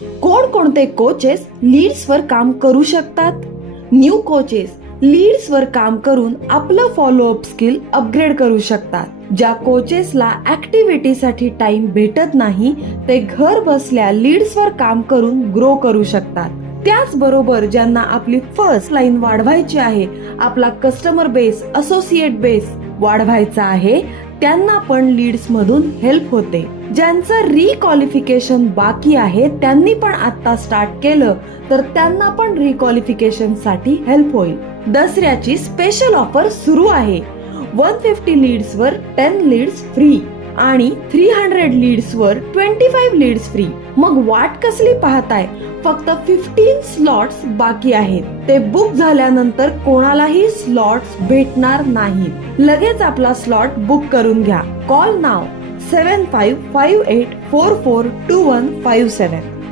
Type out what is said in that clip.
कोणकोणते कोचेस लीड्सवर काम करू शकतात? न्यू कोचेस लीड्सवर काम करून आपलं फॉलोअप स्किल अपग्रेड करू शकतात. ज्या कोचेसला ऍक्टिव्हिटीसाठी टाइम भेटत नाही ते घर बसल्या लीड्सवर काम करून ग्रो करू शकतात. त्याचबरोबर ज्यांना आपली फर्स्ट लाईन वाढवायची आहे आपला कस्टमर बेस असोसिएट बेस वाढवायचा आहे त्यांना पण लीड्स मधून हेल्प होते. ज्यांचं रिक्वालिफिकेशन बाकी आहे त्यांनी पण आता स्टार्ट केलं तर त्यांना पण रिक्वालिफिकेशनसाठी हेल्प होईल. दसऱ्याची स्पेशल ऑफर सुरू आहे. वन फिफ्टी लीड्स वर टेन लीड्स फ्री आणि थ्री हंड्रेड लीड्स वर ट्वेंटी फाईव्ह लीड्स फ्री मग वाट कसली पाहताय? फक्त फिफ्टीन स्लॉट्स बाकी आहेत. ते बुक झाल्यानंतर कोणालाही स्लॉट्स भेटणार नाहीत. लगेच आपला स्लॉट बुक करून घ्या. Call now seven five five eight four four two one five seven